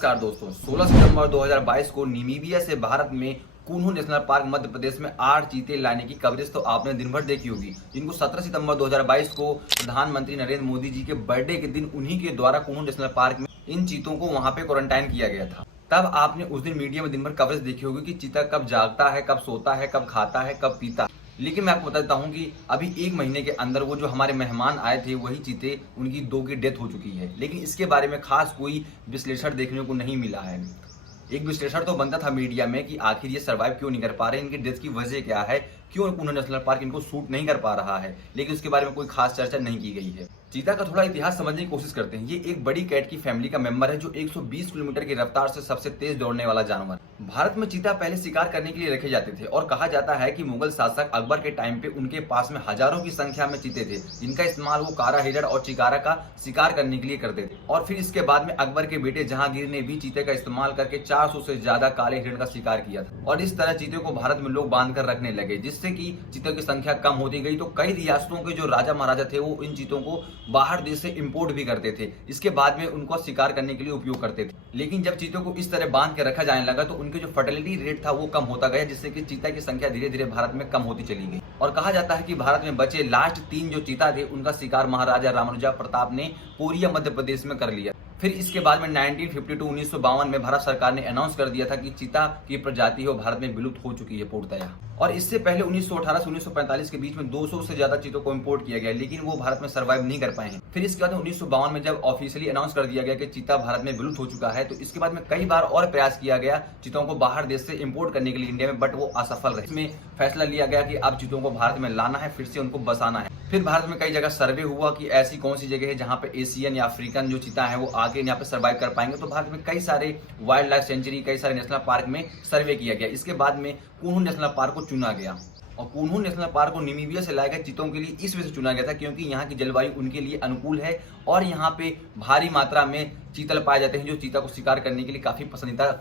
नमस्कार दोस्तों, 16 सितंबर 2022 को नामीबिया से भारत में कुनू नेशनल पार्क मध्य प्रदेश में 8 चीते लाने की कवरेज तो आपने दिन भर देखी होगी, जिनको 17 सितंबर 2022 को प्रधानमंत्री नरेंद्र मोदी जी के बर्थडे के दिन उन्हीं के द्वारा कुनू नेशनल पार्क में इन चीतों को वहां पे क्वारंटाइन किया गया था। तब आपने उस दिन मीडिया में दिन भर कवरेज देखी होगी कि चीता कब जागता है, कब सोता है, कब खाता है, कब पीता है। लेकिन मैं आपको बता देता हूं कि अभी एक महीने के अंदर वो जो हमारे मेहमान आए थे वही चीते उनकी 2 की डेथ हो चुकी है। लेकिन इसके बारे में खास कोई विश्लेषण देखने को नहीं मिला है। एक विश्लेषण तो बनता था मीडिया में कि आखिर ये सर्वाइव क्यों नहीं कर पा रहे, इनकी डेथ की वजह क्या है, क्यों कुनू नेशनल पार्क इनको सूट नहीं कर पा रहा है, लेकिन उसके बारे में कोई खास चर्चा नहीं की गई है। चीता का थोड़ा इतिहास समझने की कोशिश करते हैं। ये एक बड़ी कैट की फैमिली का मेंबर है जो 120 किलोमीटर की रफ्तार से सबसे तेज दौड़ने वाला जानवर। भारत में चीता पहले शिकार करने के लिए रखे जाते थे और कहा जाता है कि मुगल शासक अकबर के टाइम पे उनके पास में हजारों की संख्या में चीते थे, जिनका इस्तेमाल वो कारा हिरण और चिकारा का शिकार करने के लिए करते थे। और फिर इसके बाद में अकबर के बेटे जहांगीर ने भी चीते का इस्तेमाल करके 400 से ज्यादा काले हिरण का शिकार किया था। और इस तरह चीते को भारत में लोग बांध कर रखने लगे, जिससे कि चीतों की संख्या कम होती गई। तो कई रियासतों के जो राजा महाराजा थे वो इन चीतों को बाहर देश से इंपोर्ट भी करते थे, इसके बाद में उनको शिकार करने के लिए उपयोग करते थे। लेकिन जब चीतों को इस तरह बांध के रखा जाने लगा तो उनके जो फर्टिलिटी रेट था वो कम होता गया, जिससे कि चीता की संख्या धीरे धीरे भारत में कम होती चली गई। और कहा जाता है कि भारत में बचे लास्ट 3 जो चीता थे उनका शिकार महाराजा रामानुजा प्रताप ने कोरिया मध्य प्रदेश में कर लिया। फिर इसके बाद में 1952 में भारत सरकार ने अनाउंस कर दिया था कि चीता की प्रजाति है भारत में विलुप्त हो चुकी है पूर्णतया। और इससे पहले 1918 से 1945 के बीच में 200 से ज्यादा चीतों को इंपोर्ट किया गया, लेकिन वो भारत में सर्वाइव नहीं कर पाए हैं। फिर इसके बाद 1952 में जब ऑफिशियली अनाउंस कर दिया गया कि चीता भारत में विलुप्त हो चुका है, तो इसके बाद में कई बार और प्रयास किया गया चीतों को बाहर देश से इंपोर्ट करने के लिए इंडिया में, बट वो असफल रहे। इसमें फैसला लिया गया कि अब चीतों को भारत में लाना है, फिर से उनको बसाना है। फिर भारत में कई जगह सर्वे हुआ कि ऐसी कौन सी जगह है जहां पे एशियन या अफ्रीकन जो चीता है वो आके यहाँ पे सर्वाइव कर पाएंगे। तो भारत में कई सारे वाइल्ड लाइफ सेंचुरी, कई सारे नेशनल पार्क में सर्वे किया गया। इसके बाद में कुनू नेशनल पार्क को चुना गया और कुनू नेशनल पार्क को नामीबिया से लाए गए चीतों के लिए इस वजह से चुना गया था क्योंकि यहाँ की जलवायु उनके लिए अनुकूल है और यहाँ पे भारी मात्रा में चीतल पाए जाते हैं जो चीता को शिकार करने के लिए काफी पसंदीदा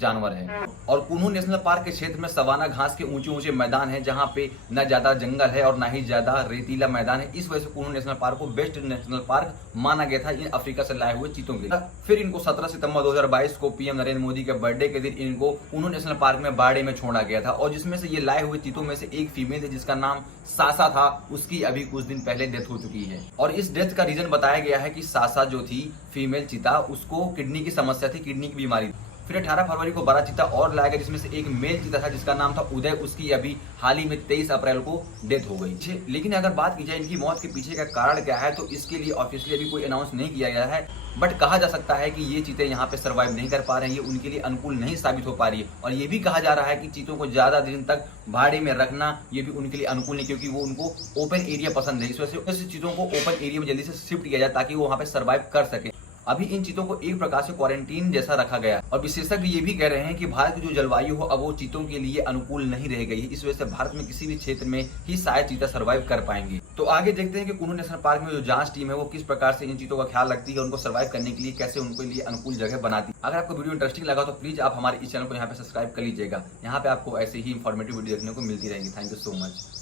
जानवर है। और कुनू नेशनल पार्क के क्षेत्र में सवाना घास के ऊंचे ऊंचे मैदान है जहां पे न ज्यादा जंगल है और न ही ज्यादा रेतीला मैदान है। इस वजह से कुनू नेशनल पार्क को बेस्ट नेशनल पार्क माना गया था इन अफ्रीका से लाए हुए चीतों के लिए। फिर इनको 17 सितंबर 2022 को पीएम नरेंद्र मोदी के बर्थडे के दिन इनको कुनू नेशनल पार्क में बाड़े में छोड़ा गया था और जिसमें से ये लाए हुए चीतों में से एक फीमेल थी जिसका नाम सासा था, उसकी अभी कुछ दिन पहले डेथ हो चुकी है। और इस डेथ का रीजन बताया गया है कि सासा जो थी फीमेल चीता, उसको किडनी की समस्या थी, किडनी की बीमारी। फिर 18 फरवरी को 12 चीता और लाया गया जिसमें से एक मेल चीता था जिसका नाम था उदय, उसकी अभी हाल ही में 23 अप्रैल को डेथ हो गई। लेकिन अगर बात की जाए इनकी मौत के पीछे का कारण क्या है तो इसके लिए ऑफिशियली अभी कोई अनाउंस नहीं किया गया है, बट कहा जा सकता है कि ये चीतें यहाँ पे सर्वाइव नहीं कर पा रहे हैं, ये उनके लिए अनुकूल नहीं साबित हो पा रही है। और ये भी कहा जा रहा है कि चीतों को ज्यादा दिन तक भाड़े में रखना ये भी उनके लिए अनुकूल नहीं, क्योंकि वो उनको ओपन एरिया पसंद है। इस वजह से चीतों को ओपन एरिया में जल्दी से शिफ्ट किया जाए ताकि वो वहाँ पे सर्वाइव कर सके। अभी इन चीतों को एक प्रकार से क्वारंटीन जैसा रखा गया और विशेषज्ञ ये भी कह रहे हैं कि भारत की जो जलवायु हो अब वो चीतों के लिए अनुकूल नहीं रह गई है। इस वजह से भारत में किसी भी क्षेत्र में ही शायद चीता सर्वाइव कर पाएंगे। तो आगे देखते हैं कि कुनू नेशनल पार्क में जो जांच टीम है वो किस प्रकार से इन चीतों का ख्याल रखती है, उनको सर्वाइव करने के लिए कैसे उनके लिए अनुकूल जगह बनाती है। अगर आपको वीडियो इंटरेस्टिंग लगा तो प्लीज आप हमारे इस चैनल को यहाँ पे सब्सक्राइब कर लीजिएगा। यहाँ पे आपको ऐसे ही इंफॉर्मेटिव वीडियो देखने को मिलती रहेगी। Thank you so much.